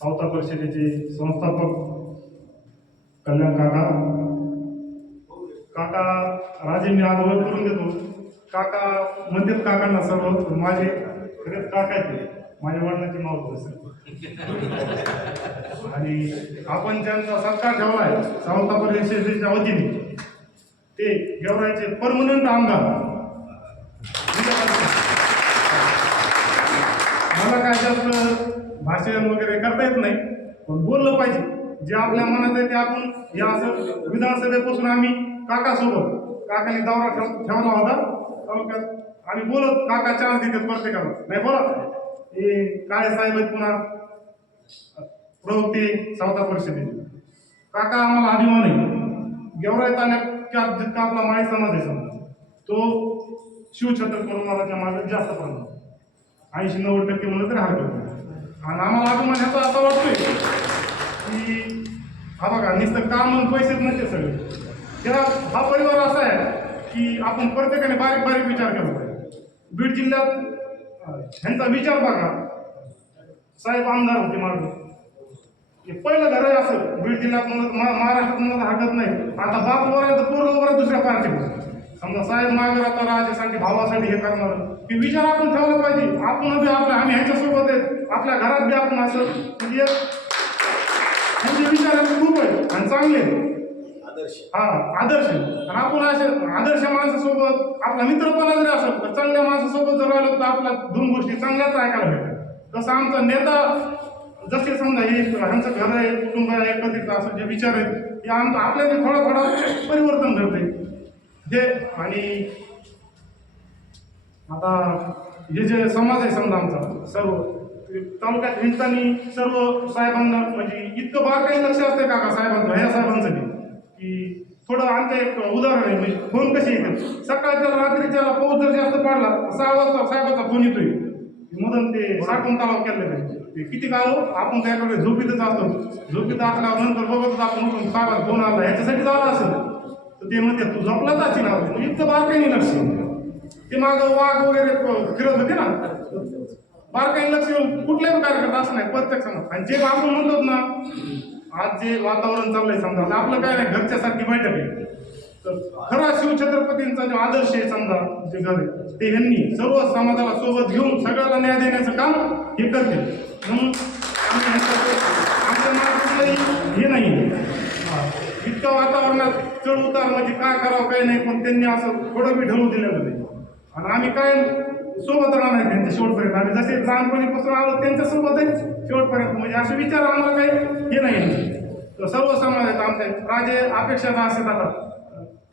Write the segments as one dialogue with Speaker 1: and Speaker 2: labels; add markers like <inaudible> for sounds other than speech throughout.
Speaker 1: सावता परिषदेचे संस्थापक कल्याण काका. काका राजे मी आज ओळख करून देतो. काका म्हणतात काकांना सर्व माझे खरेच काका ते. माझ्या वडिलांची मावत असेल <laughs> आणि आपण ज्यांचा सत्कार ठेवला आहे सावता परिषदेच्या वतीने ते गेवरायचे परमनंट आमदार. <laughs> मला काय जास्त भाषण वगैरे करता येत नाही. पण बोललं पाहिजे. जे आपल्या मनात आहे ते आपण या असं विधानसभेपासून आम्ही काकासोबत काकाने दौरा ठेव ठेवला होता. तालुक्यात आम्ही बोलत काका चान्स देतात प्रत्येकाला. नाही बोला. हे काय साहेब आहेत पुन्हा? प्रवृत्ती सावता परिषदे काका आम्हाला अभिमान आहे. गेवराय तालुक्यात जितका आपला माळी समाज आहे समजा तो शिवछत्र कोरोनाच्या मागे जास्त प्रमाणात. ऐंशी नव्वद टक्के म्हणलं तरी हरकत आणि आम्हाला अभिमान ह्याचा असा वाटतोय. की हा बघा नुसतं काम आणि पैसेच नसते सगळे. त्या हा परिवार असा आहे की आपण प्रत्येकाने बारीक बारीक विचार केला पाहिजे. बीड जिल्ह्यात ह्यांचा विचार बघा. साहेब आमदार होते मार्ग हे पहिलं घर आहे असं. बीड जिल्ह्यात म्हणत मा- महाराष्ट्रात म्हणत हरकत नाही. आता बाप वर आहे तर पूर्ण वर दुसऱ्या पार्टी समजा साहेब मागे आता राजासाठी भावासाठी हे करणार. हे विचार आपण ठेवला पाहिजे. आपण बी आपल्या आम्ही ह्यांच्यासोबत आहेत आपल्या घरात बी आपण असं म्हणजे ह्यांचे विचार खूप आहेत. आणि चांगले आहेत. हा आदर्श आहे. आणि आपण असे आदर्श माणसासोबत आपला मित्रपणा जरी असेल तर चांगल्या माणसासोबत जर राहिलो तर आपल्या दोन गोष्टी चांगल्याच ऐकायला भेटतात. तसं आमचा नेता जसे समजा हे ह्यांचं घर आहे कुटुंब आहे एकत्रित असं जे विचार आहेत हे आमचं आपल्याला थोडं थोडं परिवर्तन करते जे आणि आता हे जे समाज आहे समजा आमचा सर्व तालुक्यात हिंडतानी सर्व साहेबांना म्हणजे इतकं बारकाई लक्ष असते काका साहेबांचं ह्या साहेबांचं बी? की थोडं आमचं एक उदाहरण आहे म्हणजे फोन कसे येतात सकाळच्या त्याला पाऊस जर जास्त पडला तर सहा वाजता साहेबाचा फोन येतोय. मधून ते साठवून तलाव केलेलं आहे. ते किती काळ? आपण त्याकडे झोपीतच असतो. झोपीत असल्यावर नंतर बघतच आपण उठून फोन आला ह्याच्यासाठी झाला असेल तर ते म्हणते तू झोपला असेल ना म्हणजे इतकं बारकाईने लक्ष ते मागं वाघ वगैरे फिरत होते ना. बारकाईने लक्ष देऊन कुठल्याही कार्यक्रम असं नाही प्रत्येक समाज आणि जे आपण म्हणतो ना आज जे वातावरण चाललंय समजा आपलं काय नाही घरच्यासारखी बैठक आहे. तर खरा शिवछत्रपतींचा जो आदर्श आहे समजा जे घर आहे ते ह्यांनी सर्व समाजाला सोबत घेऊन सगळ्याला न्याय देण्याचं काम हे करते. म्हणून आमच्या हे नाही. इतकं वातावरणात चढ उतार म्हणजे काय करावं काय नाही पण त्यांनी असं थोडं बी ढळू दिलेलं नाही. आणि आम्ही काय सोबत राहणार त्यांच्या शेवटपर्यंत. आम्ही जसे लहानपणीपासून आलो त्यांच्या सोबतच शेवटपर्यंत. म्हणजे असे विचार आम्हाला काही हे नाही. तर सर्व समाजात आमचे राजे अपेक्षा असतात आता.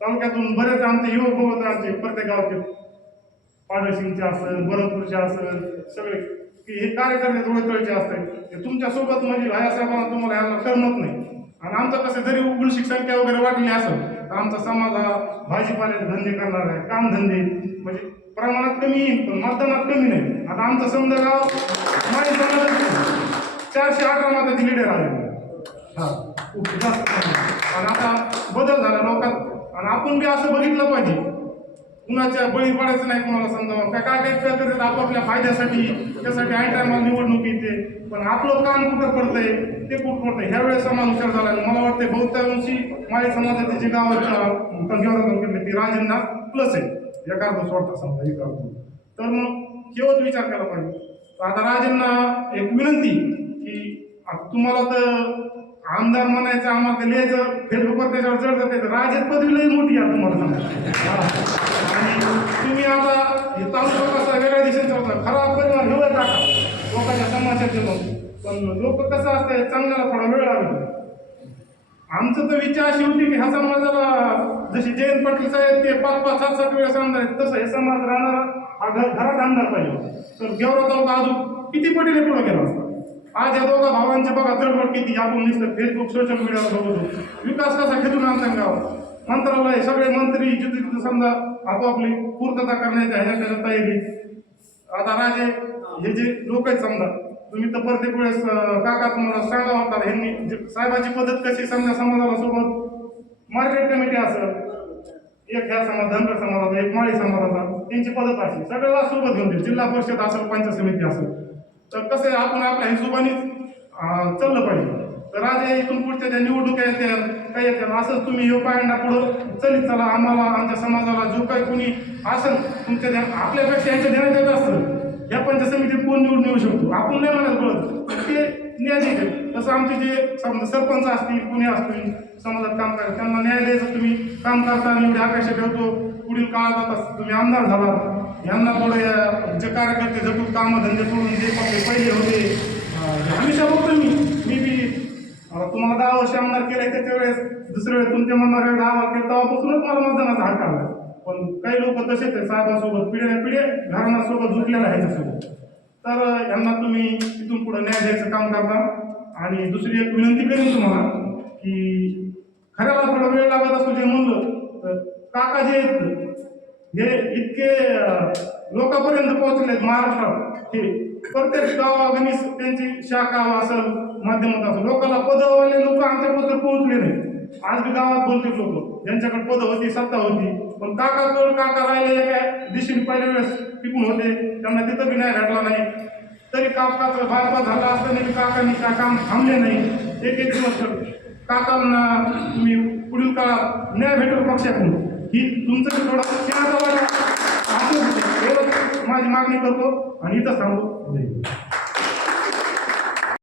Speaker 1: तालुक्यातून बरेच आमचे युवक बघत आमचे प्रत्येक गावचे पाडसिंगचे असेल बरमपूरचे असेल सगळे. की हे कार्यकर्ते रोहितळचे असतात. ते तुमच्यासोबत म्हणजे भायासाहेबांना तुम्हाला यांना करमत नाही. आणि आमचं कसं जरी उघडशी संख्या वगैरे वाढली असं तर आमचा समाज हा भाजीपाल्याचे धंदे करणार आहे कामधंदे म्हणजे प्रमाणात कमी येईल पण मतदानात कमी नाही. आता आमचा समजा गाव माझ्या समाजात चारशे अठरा मताचे लिडर आले हा आणि आता बदल झाला लोकात आणि आपण बी असं बघितलं पाहिजे. कुणाच्या बळी पडायचं नाही कुणाला समजावं. काय काय काय करत आपापल्या फायद्यासाठी त्यासाठी ऐन टायमाला निवडणूक येते. पण आपलं काम कुठं पडतंय? ते कुठं पडतंय ह्या वेळेस समाज विचार झाला आणि मला वाटते बहुतांशी माळी समाजाचे जे गाव आहेत राजेंना प्लस आहे. एका अर्ध सोडता समजा एक अर्ध तर मग केवळ विचार केला पाहिजे? आता राजेंना एक विनंती की आता तुम्हाला तर आमदार म्हणायचं आम्हाला ते लिहायचं फेसबुकवर त्याच्यावर चढ जाते तर राजेत पदवी लई मोठी आहे तुम्हाला सांगा आणि तुम्ही आता हे तालुका कसा वेगळ्या दिशेने होता खरा परिवार घेऊया टाका. लोकांच्या समाजाचे मग पण लोक कसं असतं चांगल्याला थोडा वेळ लागतो. आमचं तर विचार अशी होती की ह्या समाजाला जशी जयंत पाटील साहेब ते पाच पाच सात सात वेळेस आमदार आहेत तसं हे समाज राहणारा हा घर घरात आमदार पाहिजे तर गेवरा तालुका अजून किती पटीने पुढे गेला असता? आज या दोघा भावांचे बघा चळवळ किती आपण नुसतं फेसबुक सोशल मीडियावर बघतो. विकास कसा खेचून आमच्या गाव मंत्रालय सगळे मंत्री जिथे तिथे समजा आपापली पूर्तता करण्याच्या ह्याच्या तयारी. आता राजे हे जे लोक आहेत समजा तुम्ही तर प्रत्येक वेळेस काका तुम्हाला सांगा होता ह्यांनी जे- साहेबाची पद्धत कशी समजा समाजाला सोबत मार्केट कमिटी असं एक ह्या समाज धनगर समाजाचा एक माळी समाजाचा त्यांची पद्धत असेल सगळ्याला सोबत घेऊन जाईल जिल्हा परिषद असेल पंचायत समिती असेल तर कसं आहे आपण आपल्या हिशोबानेच चाललं पाहिजे. तर आज इथून पुढच्या ज्या निवडणुका येतात काय येतात असंच तुम्ही यो पायंडा पुढं. चलित चला आम्हाला आमच्या समाजाला जो काही कोणी असेल तुमच्या ध्यान आपल्यापेक्षा यांच्या देण्यात येत असतं. या पंचायत समितीत कोण निवडून येऊ शकतो? आपण नाही म्हणत कळत ते न्याय द्यायचे. तसं आमचे जे समजा सरपंच असतील कुणी असतील समाजात काम करायचं त्यांना न्याय द्यायचं तुम्ही. काम करताना एवढे आकाश ठेवतो. पुढील काळात आता तुम्ही आमदार झाला. यांना थोडं या जे कार्यकर्ते जगून कामं धंदे सोडून जे आपले पहिले होते. हमेशा बघतो मी. मी बी तुम्हाला दहा वर्ष आमदार केले त्याच्या वेळेस दुसऱ्या वेळेस तुमच्या मनावर दहा वर्ष केलं तेव्हापासूनच मला मतदानाचा हक्क आला. पण काही लोक तसेच आहे साहेबांसोबत पिढ्या पिढ्या घराण्यासोबत जुटलेला आहे त्यासोबत तर यांना तुम्ही इथून पुढे न्याय द्यायचं काम करता. आणि दुसरी एक विनंती करेन तुम्हाला की खऱ्याला थोडा वेळ लागत असतो जे म्हणलं तर काका जे आहेत हे इतके लोकांपर्यंत पोहोचले आहेत महाराष्ट्रात. हे प्रत्येक गावागणीस त्यांची शाखा असेल माध्यमात असेल लोकांना पदवाले लोक आमच्याबद्दल पोहोचले नाही आज बी गावात बोलते लोक. यांच्याकडे पद होती सत्ता होती. पण काका कोण काका राहिले एका दिशेने पहिल्या वेळेस टिकून होते. त्यांना तिथं बी नाही भेटला नाही. तरी काकाचं भाजपा झाला असताना काकांनी काय काम थांबले नाही? एक एक दिवस काकांना तुम्ही पुढील काळात न्याय भेटेल पक्षातून ही तुमचं थोडा थोडं एवढंच माझी मागणी करतो आणि इथं सांगतो